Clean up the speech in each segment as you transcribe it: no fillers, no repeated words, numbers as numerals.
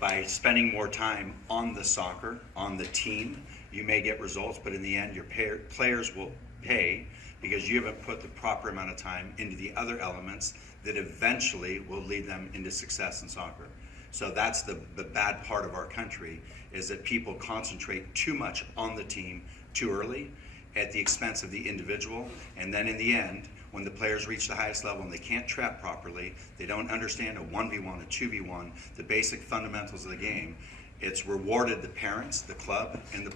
by spending more time on the soccer, on the team, you may get results, but in the end, your players will pay because you haven't put the proper amount of time into the other elements that eventually will lead them into success in soccer. So that's the bad part of our country, is that people concentrate too much on the team too early at the expense of the individual, and then in the end, when the players reach the highest level and they can't trap properly, they don't understand a 1v1, a 2v1, the basic fundamentals of the game, it's rewarded the parents, the club, and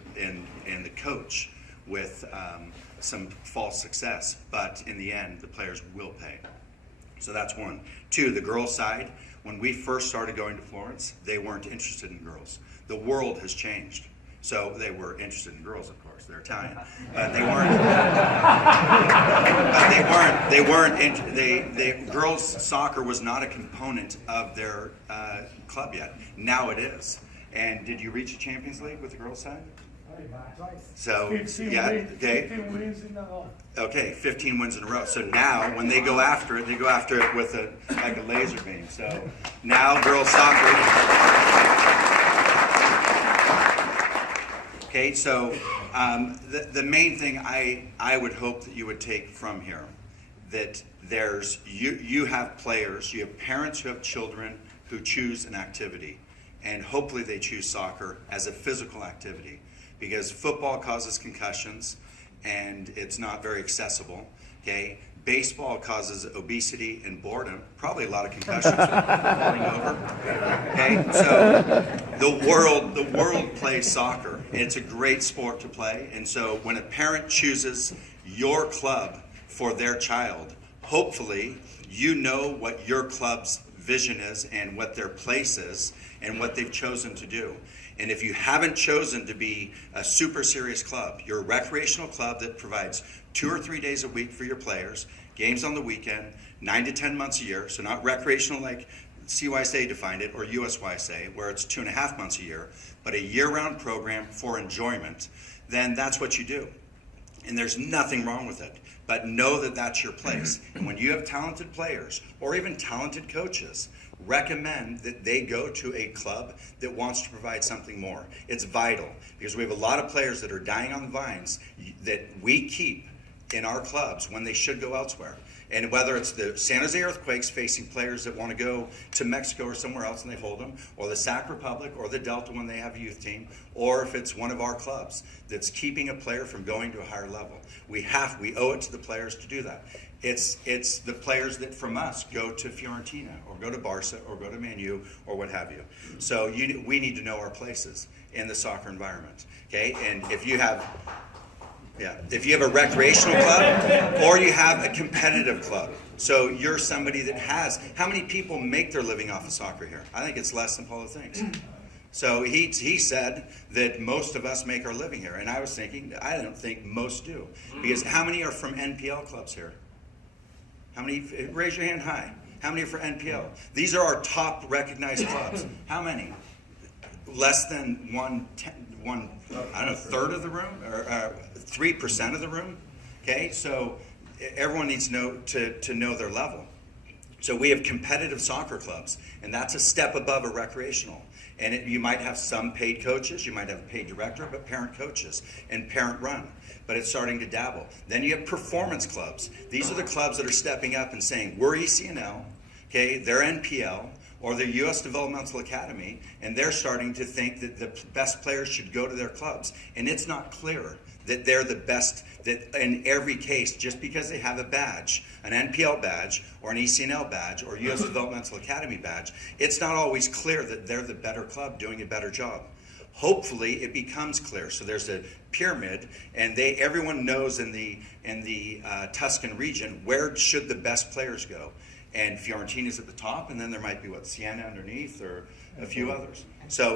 the coach with some false success, but in the end, the players will pay. So that's one. Two, the girls' side, when we first started going to Florence, they weren't interested in girls. The world has changed. So they were interested in girls, of course. They're Italian, but they weren't. Girls' soccer was not a component of their club yet. Now it is. And did you reach a Champions League with the girls' side? So, 15 yeah, wins, okay. 15 wins in a row. Okay, 15 wins in a row. So now, when they go after it, they go after it with like a laser beam. So now, girls' soccer. Okay, so the main thing I would hope that you would take from here, that you have players, you have parents who have children who choose an activity, and hopefully they choose soccer as a physical activity, because football causes concussions and it's not very accessible. Okay, baseball causes obesity and boredom, probably a lot of concussions falling over. Okay, so the world plays soccer. It's a great sport to play, and so when a parent chooses your club for their child, hopefully you know what your club's vision is and what their place is and what they've chosen to do. And if you haven't chosen to be a super serious club, you're a recreational club that provides 2 or 3 days a week for your players, games on the weekend, 9 to 10 months a year, so not recreational like CYSA defined it, or USYSA, where it's 2.5 months a year, but a year-round program for enjoyment, then that's what you do. And there's nothing wrong with it. But know that that's your place. And when you have talented players, or even talented coaches, recommend that they go to a club that wants to provide something more. It's vital, because we have a lot of players that are dying on the vines that we keep in our clubs when they should go elsewhere. And whether it's the San Jose Earthquakes facing players that want to go to Mexico or somewhere else and they hold them, or the Sac Republic or the Delta when they have a youth team, or if it's one of our clubs that's keeping a player from going to a higher level. We owe it to the players to do that. It's the players that from us go to Fiorentina or go to Barca or go to Man U or what have you. So we need to know our places in the soccer environment. Okay, and if you have a recreational club or you have a competitive club, so you're somebody that has, how many people make their living off of soccer here? I think it's less than Paulo thinks. So he said that most of us make our living here, and I was thinking, I don't think most do, because how many are from NPL clubs here? How many? Raise your hand high. How many are for NPL? These are our top recognized clubs. How many? Less than one, I don't know, third of the room, or 3% of the room. Okay, so everyone needs to know their level. So we have competitive soccer clubs, and that's a step above a recreational. And you might have some paid coaches, you might have a paid director, but parent coaches and parent run. But it's starting to dabble. Then you have performance clubs. These are the clubs that are stepping up and saying, we're ECNL, okay, they're NPL, or the U.S. Developmental Academy, and they're starting to think that the best players should go to their clubs. And it's not clear that they're the best, that in every case, just because they have a badge, an NPL badge, or an ECNL badge, or U.S. Developmental Academy badge, it's not always clear that they're the better club doing a better job. Hopefully it becomes clear. So there's a pyramid, and everyone knows in the Tuscan region where should the best players go. And Fiorentina's at the top, and then there might be Siena underneath, or a few others. So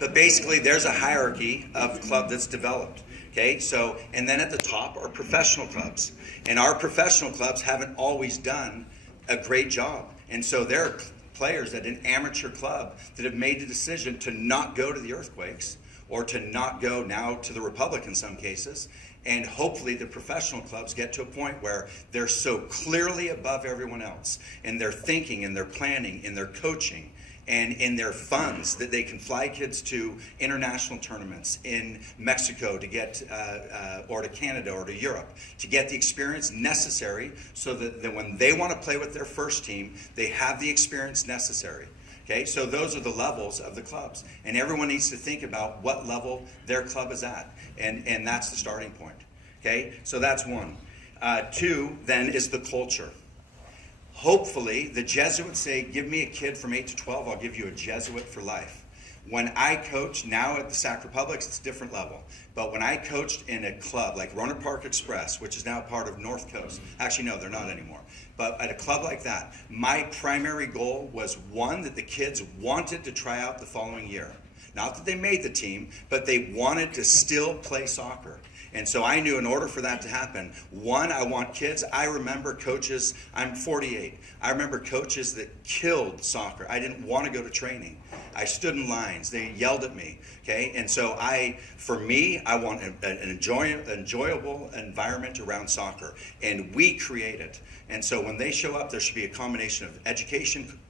but basically there's a hierarchy of club that's developed. Okay, so, and then at the top are professional clubs. And our professional clubs haven't always done a great job. And so there are players at an amateur club that have made the decision to not go to the Earthquakes, or to not go now to the Republic in some cases. And hopefully the professional clubs get to a point where they're so clearly above everyone else in their thinking and their planning and their coaching and in their funds that they can fly kids to international tournaments in Mexico to get, or to Canada or to Europe, to get the experience necessary so that when they want to play with their first team, they have the experience necessary. Okay, so those are the levels of the clubs, and everyone needs to think about what level their club is at, and that's the starting point. Okay, so that's one. Two, then, is the culture. Hopefully, the Jesuits say, give me a kid from 8 to 12, I'll give you a Jesuit for life. When I coach now at the Sac Republics, it's a different level. But when I coached in a club like Roanoke Park Express, which is now part of North Coast, actually no, they're not anymore. But at a club like that, my primary goal was, one, that the kids wanted to try out the following year. Not that they made the team, but they wanted to still play soccer. And so I knew in order for that to happen, one, I want kids. I remember coaches, I'm 48. I remember coaches that killed soccer. I didn't want to go to training. I stood in lines. They yelled at me. Okay, and so for me, I want an enjoyable environment around soccer, and we create it. And so when they show up, there should be a combination of education,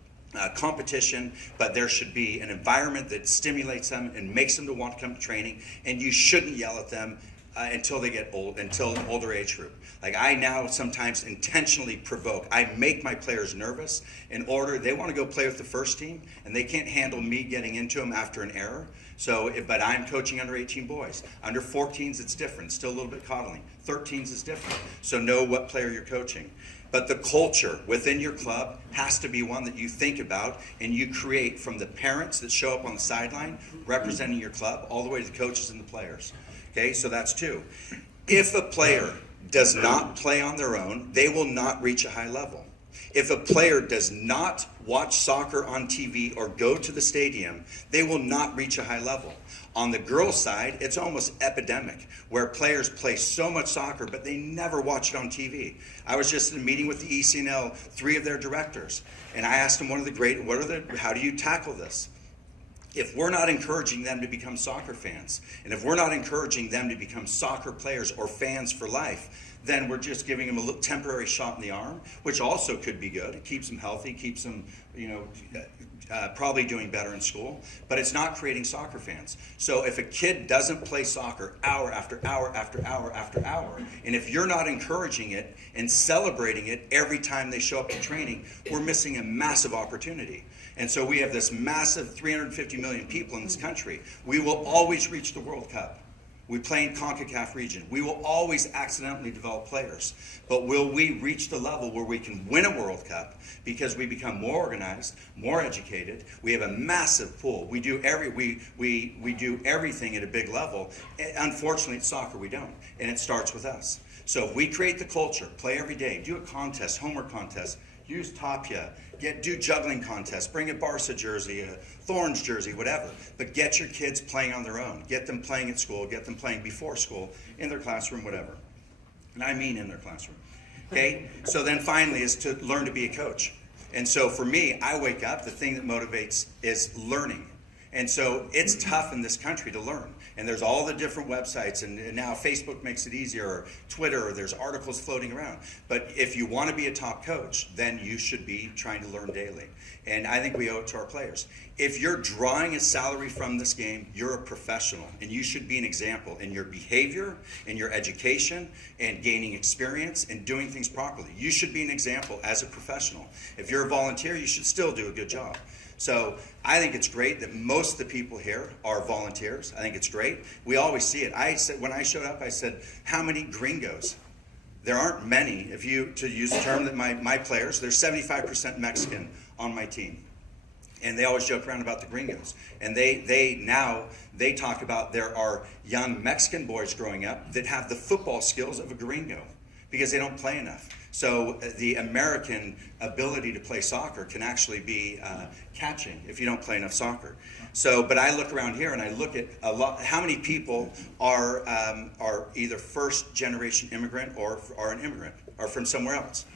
competition, but there should be an environment that stimulates them and makes them to want to come to training. And you shouldn't yell at them until they get old, until an older age group. Like I now sometimes intentionally provoke. I make my players nervous in order, they want to go play with the first team, and they can't handle me getting into them after an error. But I'm coaching under 18 boys. Under 14s, it's different. Still a little bit coddling. 13s is different. So know what player you're coaching. But the culture within your club has to be one that you think about and you create, from the parents that show up on the sideline representing your club all the way to the coaches and the players. Okay, so that's two. If a player does not play on their own, they will not reach a high level. If a player does not watch soccer on TV or go to the stadium, they will not reach a high level. On the girls' side, it's almost epidemic, where players play so much soccer, but they never watch it on TV. I was just in a meeting with the ECNL, 3 of their directors, and I asked them, how do you tackle this? If we're not encouraging them to become soccer fans, and if we're not encouraging them to become soccer players or fans for life, then we're just giving them a little temporary shot in the arm, which also could be good. It keeps them healthy, keeps them, probably doing better in school, but it's not creating soccer fans. So if a kid doesn't play soccer hour after hour after hour after hour, and if you're not encouraging it and celebrating it every time they show up to training, we're missing a massive opportunity. And so we have this massive 350 million people in this country. We will always reach the World Cup. We play in CONCACAF region. We will always accidentally develop players. But will we reach the level where we can win a World Cup because we become more organized, more educated? We have a massive pool. We do everything at a big level. Unfortunately, at soccer, we don't. And it starts with us. So if we create the culture, play every day, do a contest, homework contest, use Tapia, do juggling contests, bring a Barca jersey, a Thorns jersey, whatever. But get your kids playing on their own. Get them playing at school, get them playing before school, in their classroom, whatever. And I mean in their classroom. Okay? So then finally is to learn to be a coach. And so for me, I wake up, the thing that motivates is learning. And so it's tough in this country to learn. And there's all the different websites, and now Facebook makes it easier, or Twitter, or there's articles floating around. But if you want to be a top coach, then you should be trying to learn daily. And I think we owe it to our players. If you're drawing a salary from this game, you're a professional, and you should be an example in your behavior, in your education, and gaining experience, and doing things properly. You should be an example as a professional. If you're a volunteer, you should still do a good job. So I think it's great that most of the people here are volunteers. I think it's great. We always see it. I said, when I showed up, I said, how many gringos? There aren't many. To use a term that my players, there's 75% Mexican on my team. And they always joke around about the gringos. And they talk about there are young Mexican boys growing up that have the football skills of a gringo because they don't play enough. So the American ability to play soccer can actually be catching if you don't play enough soccer. So, but I look around here and I look at how many people are either first generation immigrant or are an immigrant or from somewhere else.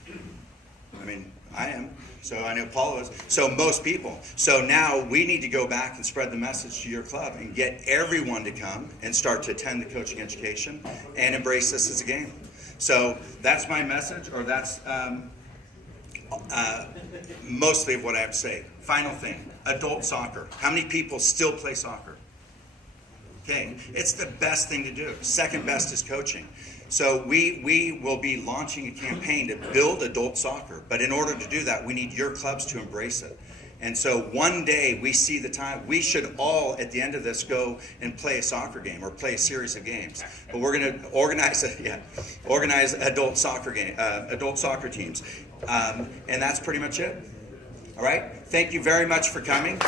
I mean, I am. So I know Paulo is. So most people. So now we need to go back and spread the message to your club and get everyone to come and start to attend the coaching education and embrace this as a game. So that's my message, or that's mostly of what I have to say. Final thing, adult soccer. How many people still play soccer? Okay, it's the best thing to do. Second best is coaching. So we will be launching a campaign to build adult soccer. But in order to do that, we need your clubs to embrace it. And so one day we see the time, we should all at the end of this go and play a soccer game or play a series of games. But we're going to organize adult soccer teams. And that's pretty much it. All right. Thank you very much for coming.